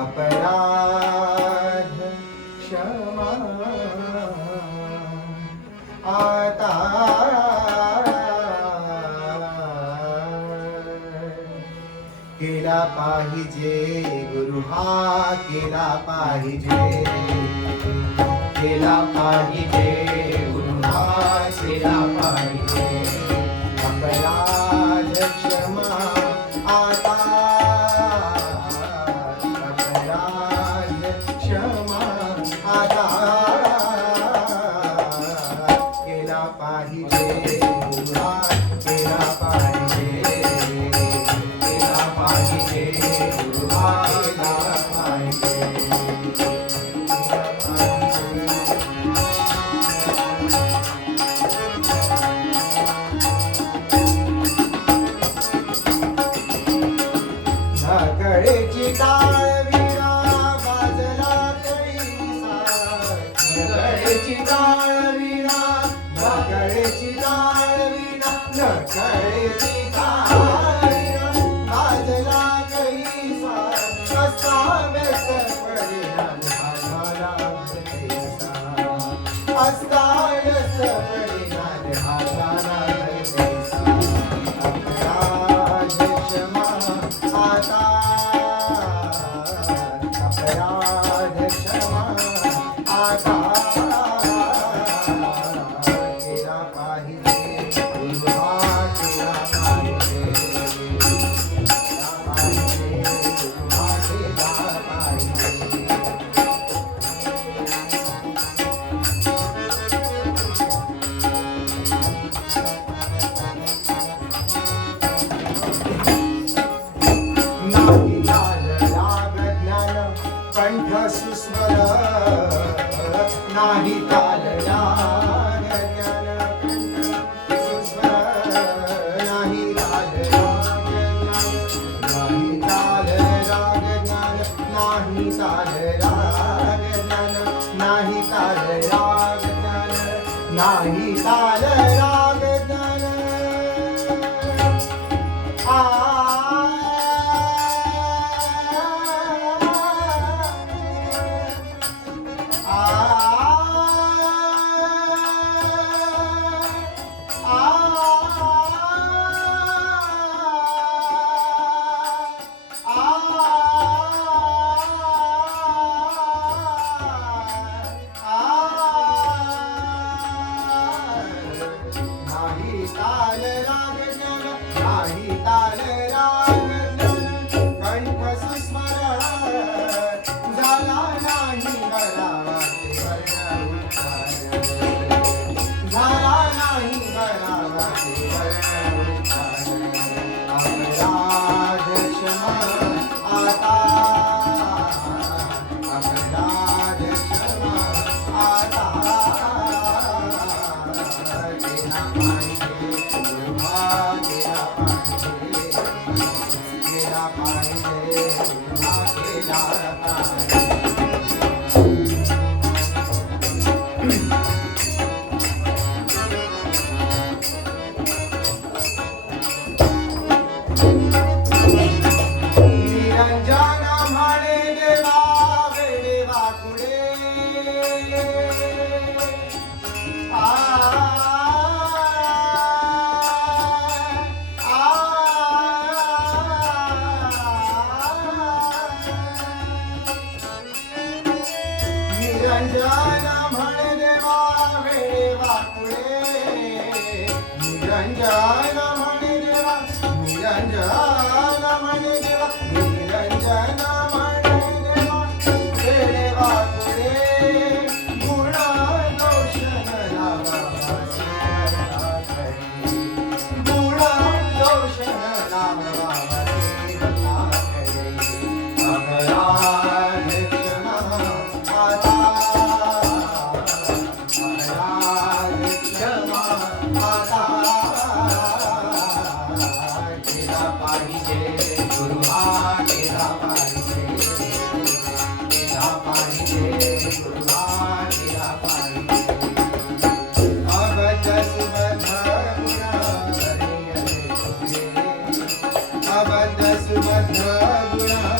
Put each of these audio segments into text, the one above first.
अपराध क्षमा आता केला पाहिजे गुरु हा केला पाहिजे केला पाहिजे गुरु हा केला पाहिजे अपराध क्षमा आता अपराध क्षमा आता केला पाहिजे गुरु हा केला पाहिजे केला पाहिजे गुरु हा केला पाहिजे कळेची टाळविणा बाजला कैसा कळेची टाळविणा कळेची टाळविणा कळेची टाळविणा बाजला कैसा कसा व्यस परिणाम झाला कैसा असा व्यस परिणाम झाला कैसा अपराध क्षमा आता अपराध क्षमा आता केला पाहिजे गुरु हा केला पाहिजे केला पाहिजे गुरु हा केला पाहिजे नाही झालं राग ज्ञान कंठ सुस्वर नाही झालं राग ज्ञान कंठ सुस्वर नाही झालं राग ज्ञान नाही झालं राग ज्ञान नाही झालं राग ज्ञान नाही झालं राग ज्ञान नाही झालं राग ज्ञान नाही ताल राग ज्ञान नाही ताल राग ज्ञान कंठ सुस्मरण झाला नाही बळावाचे वर्ण उच्चार झाला नाही बळावाचे वर्ण उच्चार अपराध क्षमा आता अपराध क्षमा आता केला पाहिजे गुरु हा केला पाहिजे केला पाहिजे गुरु हा केला पाहिजे निरंजन म्हणे देवा वेडे वाकुडे निरंजन म्हणे देवा वेडे वाकुडे निरंजन म्हणे देवा निरंजन म्हणे देवा निरंजन म्हणे देवा वेडे वाकुडे गुण दोष न लावा गुण दोष न लावा अपराध क्षमा आता अपराध क्षमा आता केला पाहिजे गुरु हा केला पाहिजे केला पाहिजे गुरु हा केला पाहिजे अबध सुबध गुणा अबध सुबध गुणा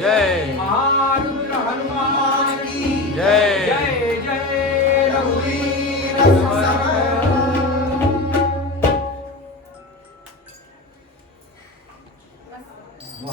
जय महारुद्र हनुमान की जय जय